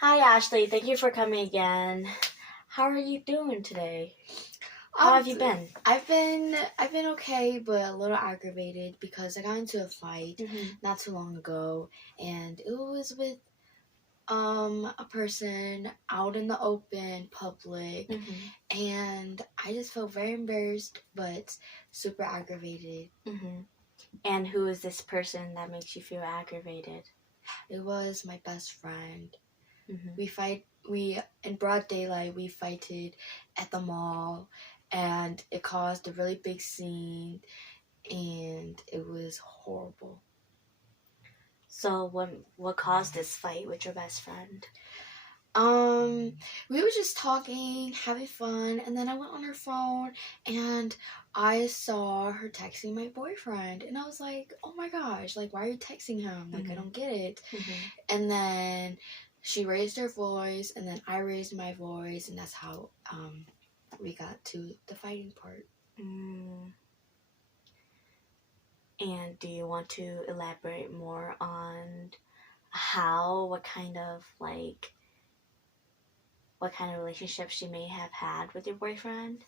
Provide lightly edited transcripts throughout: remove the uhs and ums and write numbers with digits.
Hi, Ashley. Thank you for coming again. How are you doing today? How have you been? I've been okay, but a little aggravated because I got into a fight not too long ago, and it was with a person out in the open, public, and I just felt very embarrassed, but super aggravated. And who is this person that makes you feel aggravated? It was my best friend. We in broad daylight, we fighted at the mall, and it caused a really big scene, and it was horrible. So what caused this fight with your best friend? We were just talking, having fun, and then I went on her phone and I saw her texting my boyfriend, and I was like, oh my gosh, like, why are you texting him? Like, I don't get it. And then she raised her voice, and then I raised my voice, and that's how we got to the fighting part. And do you want to elaborate more on what kind of relationship she may have had with your boyfriend?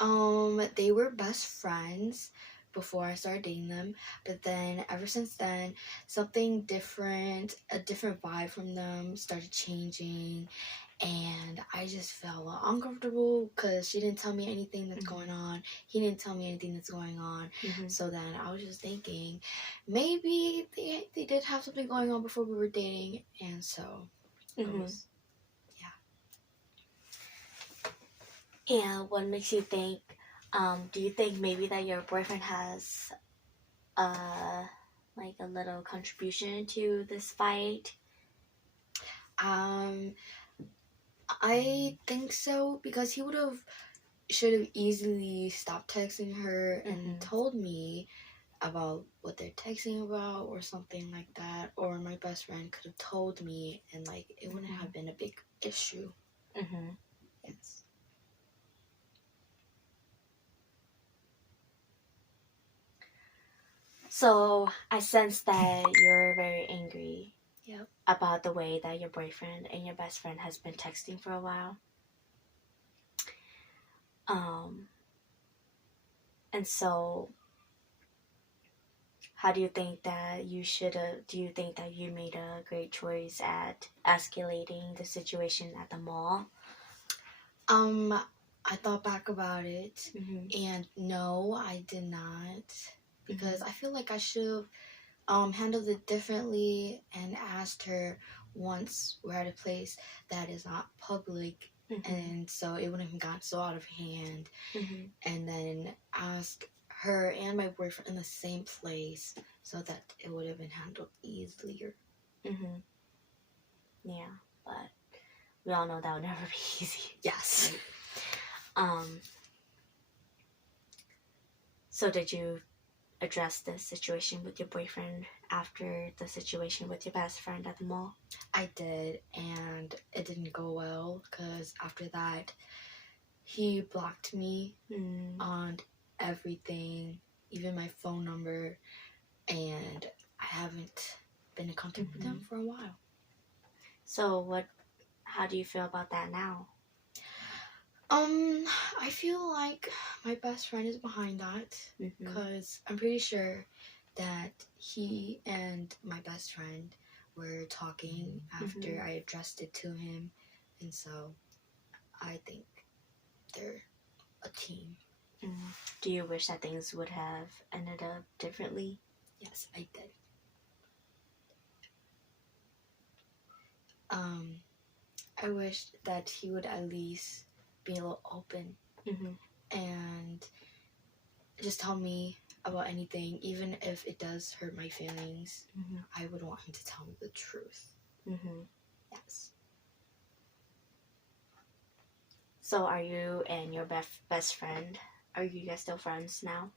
They were best friends before I started dating them, but then ever since then, something different, a different vibe from them started changing, and I just felt uncomfortable because she didn't tell me anything that's going on. He didn't tell me anything that's going on. So then I was just thinking, maybe they did have something going on before we were dating, and so it was, And what makes you think, do you think maybe that your boyfriend has a little contribution to this fight? I think so, because he should have easily stopped texting her and told me about what they're texting about or something like that, or my best friend could have told me, and it wouldn't have been a big issue. Yes. So I sense that you're very angry. Yep. About the way that your boyfriend and your best friend has been texting for a while. And so how do you think that do you think that you made a great choice at escalating the situation at the mall? I thought back about it, and no, I did not, because I feel like I should have handled it differently and asked her once we're at a place that is not public, and so it wouldn't have gotten so out of hand, and then ask her and my boyfriend in the same place so that it would have been handled easier. Yeah, but we all know that would never be easy. Yes. So did you address this situation with your boyfriend after the situation with your best friend at the mall? I did, and it didn't go well, because after that, he blocked me on everything, even my phone number, and I haven't been in contact with him for a while. So how do you feel about that now? I feel like my best friend is behind that, because I'm pretty sure that he and my best friend were talking after I addressed it to him, and so I think they're a team. Do you wish that things would have ended up differently? Yes, I did. I wish that he would at least be a little open and just tell me about anything, even if it does hurt my feelings. I would want him to tell me the truth. Yes. So are you and your best friend, are you guys still friends now?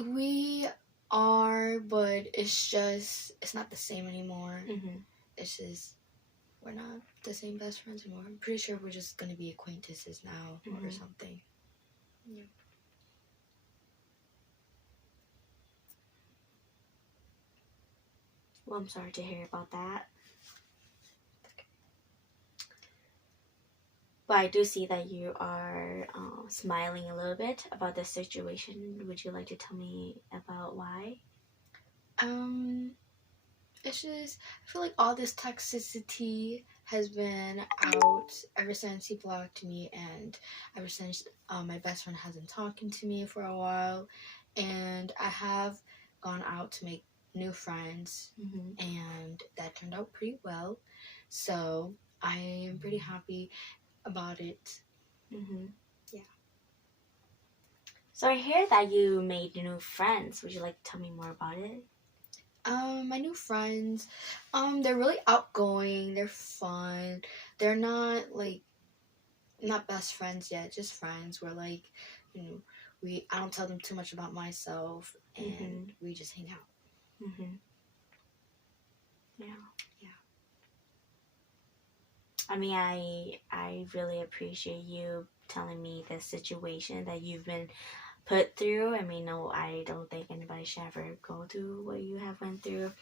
We are, but it's not the same anymore. It's just, we're not the same best friends anymore. I'm pretty sure we're just gonna be acquaintances now or something. Yeah. Well, I'm sorry to hear about that. But I do see that you are smiling a little bit about the situation. Would you like to tell me about why? It's just, I feel like all this toxicity has been out ever since he blocked me, and ever since my best friend hasn't talking to me for a while, and I have gone out to make new friends, Mm-hmm. and that turned out pretty well. So I am pretty happy about it. Mm-hmm. Yeah. So I hear that you made new friends. Would you like to tell me more about it? My new friends, they're really outgoing. They're fun. They're not like not best friends yet, just friends. We're like, you know, I don't tell them too much about myself, and Mhm. we just hang out. Mm-hmm. Yeah. Yeah. I mean, I really appreciate you telling me the situation that you've been put through. I mean, no, I don't think anybody should ever go through what you have went through.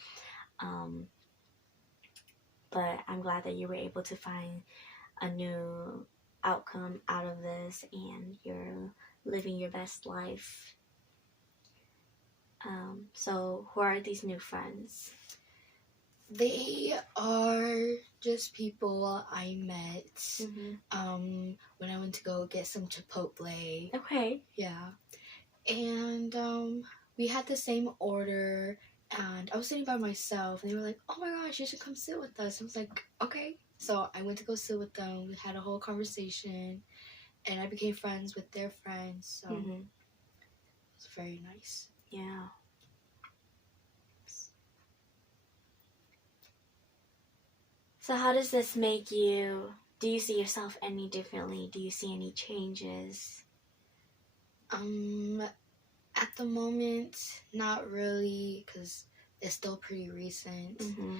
But I'm glad that you were able to find a new outcome out of this, and you're living your best life. So who are these new friends? They are just people I met Mm-hmm. when I went to go get some Chipotle. Okay. Yeah. And we had the same order, and I was sitting by myself, and they were like, "Oh my gosh, you should come sit with us." I was like, "Okay." So I went to go sit with them. We had a whole conversation, and I became friends with their friends. So Mm-hmm. it was very nice. Yeah. So how does this make you? Do you see yourself any differently? Do you see any changes? At the moment, not really, because it's still pretty recent. Mm-hmm.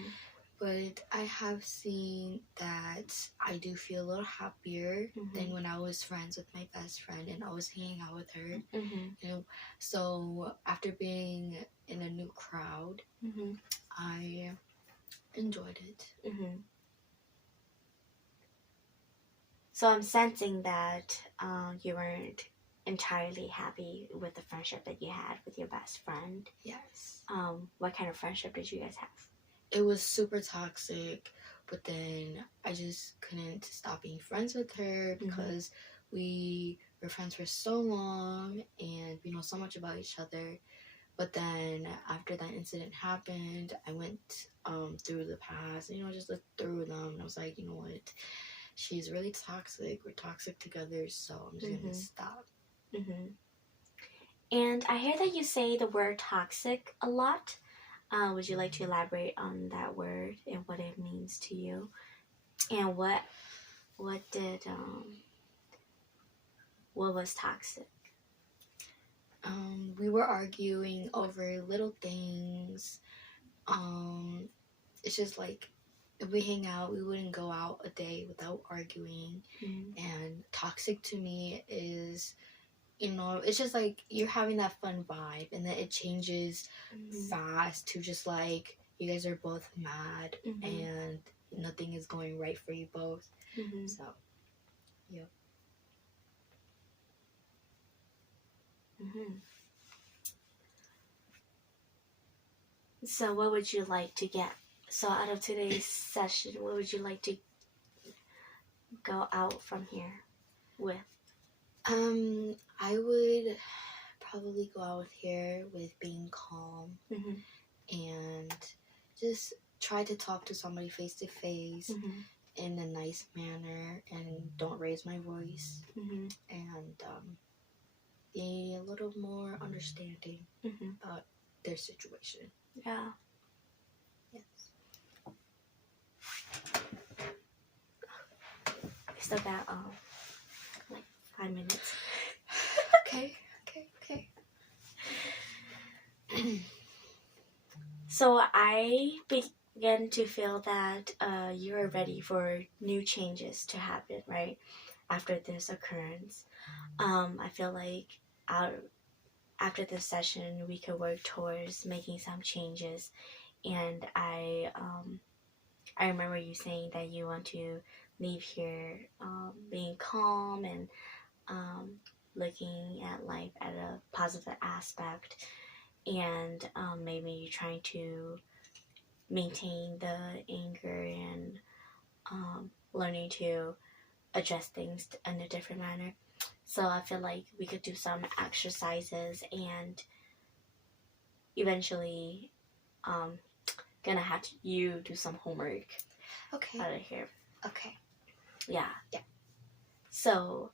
But I have seen that I do feel a little happier than when I was friends with my best friend and I was hanging out with her. Mm-hmm. You know, so after being in a new crowd, Mm-hmm. I enjoyed it. Mm-hmm. So I'm sensing that you weren't entirely happy with the friendship that you had with your best friend. Yes. What kind of friendship did you guys have? It was super toxic, but then I just couldn't stop being friends with her because we were friends for so long and we know so much about each other. But then after that incident happened, I went through the past, just looked through them, and I was like, you know what? She's really toxic. We're toxic together, so I'm just gonna stop. Mm-hmm. And I hear that you say the word toxic a lot. Would you like to elaborate on that word and what it means to you? And what was toxic? We were arguing over little things. It's just like if we hang out, we wouldn't go out a day without arguing. And toxic to me is, it's just like you're having that fun vibe, and then it changes fast to just like you guys are both mad and nothing is going right for you both. So, yep. So what would you like to get? So out of today's session, what would you like to go out from here with? I would probably go out here with being calm and just try to talk to somebody face to face in a nice manner and don't raise my voice and be a little more understanding about their situation. Yeah. Yes. We still got like 5 minutes. Okay. So I began to feel that you are ready for new changes to happen, right? After this occurrence. I feel like after this session, we could work towards making some changes And I remember you saying that you want to leave here being calm and looking at life at a positive aspect, and maybe you're trying to maintain the anger and learning to address things in a different manner. So I feel like we could do some exercises, and eventually gonna have you do some homework Okay. out of here. Okay. Yeah. Yeah. So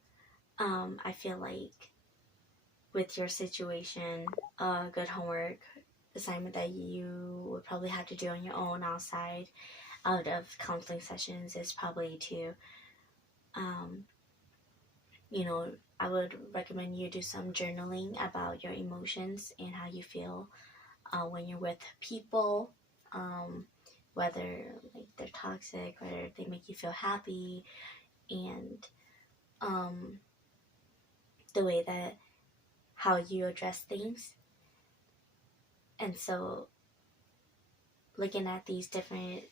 I feel like with your situation, a good homework assignment that you would probably have to do on your own outside out of counseling sessions is probably to you know, I would recommend you do some journaling about your emotions and how you feel when you're with people, whether like they're toxic, whether they make you feel happy, and the way that how you address things. And so, looking at these different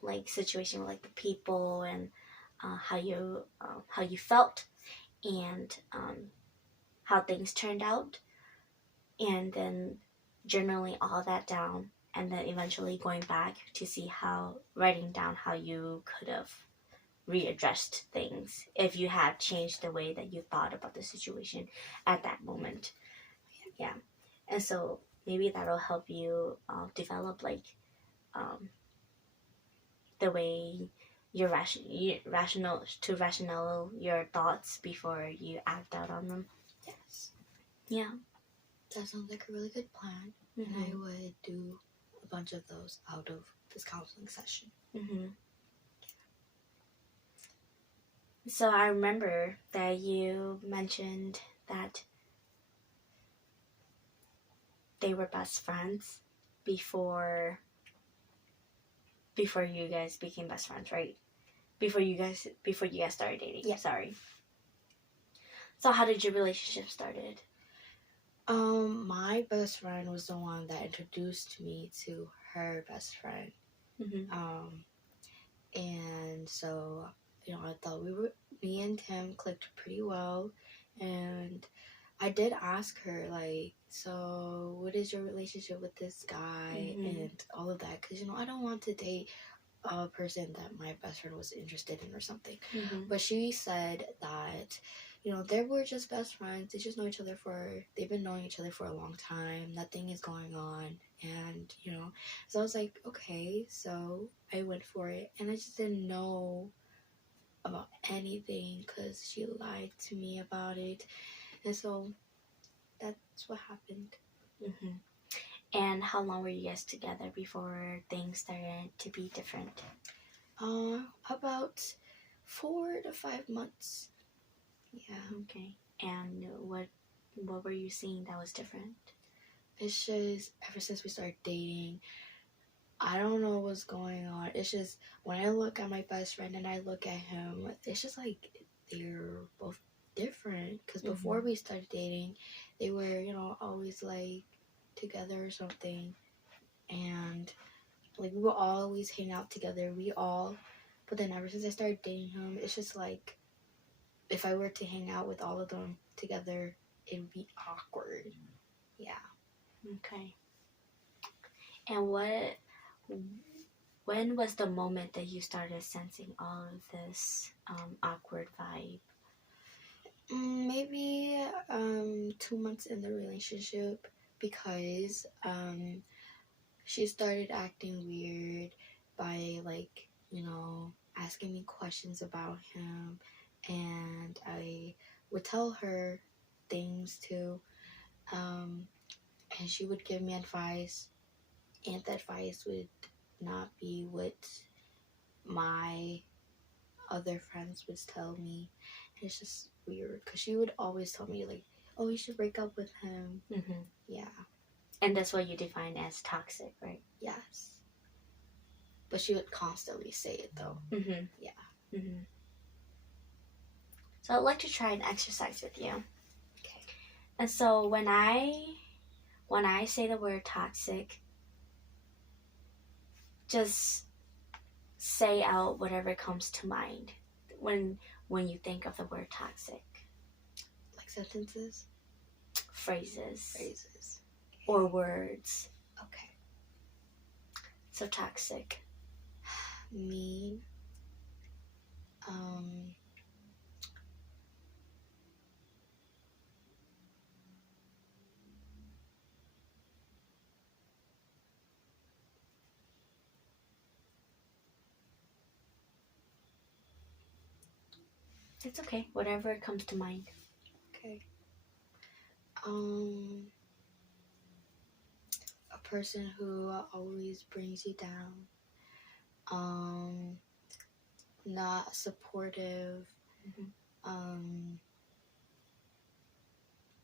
like situations, like the people and how you felt, and how things turned out, and then journaling all that down, and then eventually going back to see how writing down how you could have readdressed things if you had changed the way that you thought about the situation at that moment. Yeah. And so maybe that'll help you develop like the way you're rational your thoughts before you act out on them. Yes. Yeah. That sounds like a really good plan. Mm-hmm. And I would do a bunch of those out of this counseling session. Mm-hmm. So I remember that you mentioned that they were best friends before you guys became best friends, right? Before you guys started dating. Yeah. Sorry. So how did your relationship started? My best friend was the one that introduced me to her best friend. Mm-hmm. And so, you know, I thought me and him clicked pretty well. And I did ask her, like, so what is your relationship with this guy and all of that? Because, you know, I don't want to date a person that my best friend was interested in or something. Mm-hmm. But she said that, you know, they were just best friends. They just know each other they've been knowing each other for a long time. Nothing is going on. And, you know, so I was like, okay. So I went for it. And I just didn't know about anything because she lied to me about it. And so that's what happened. Mm-hmm. And how long were you guys together before things started to be different? About 4 to 5 months. Yeah. Okay. And what were you seeing that was different? It's just ever since we started dating, I don't know what's going on. It's just when I look at my best friend and I look at him, it's just like they're both different. Because before we started dating, they were, you know, always like together or something, and like we would always hang out together. But then ever since I started dating him, it's just like if I were to hang out with all of them together, it would be awkward. Yeah. Okay. And when was the moment that you started sensing all of this awkward vibe? Maybe 2 months in the relationship, because she started acting weird by, like, you know, asking me questions about him, and I would tell her things too, and she would give me advice, and the advice would not be what my other friends would tell me. And it's just weird because she would always tell me, like, oh, you should break up with him. Mm-hmm. Yeah. And that's what you define as toxic, right? Yes. But she would constantly say it, though. Mm-hmm. Yeah. Mm-hmm. So I'd like to try an exercise with you. Okay. And so when I say the word toxic, just say out whatever comes to mind when you think of the word toxic. Like sentences? Phrases. Or words. Okay. So toxic. Mean. It's okay. Whatever comes to mind. Okay. A person who always brings you down. Not supportive. Mm-hmm.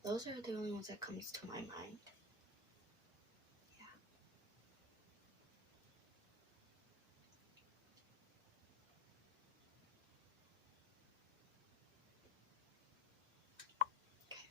Those are the only ones that comes to my mind.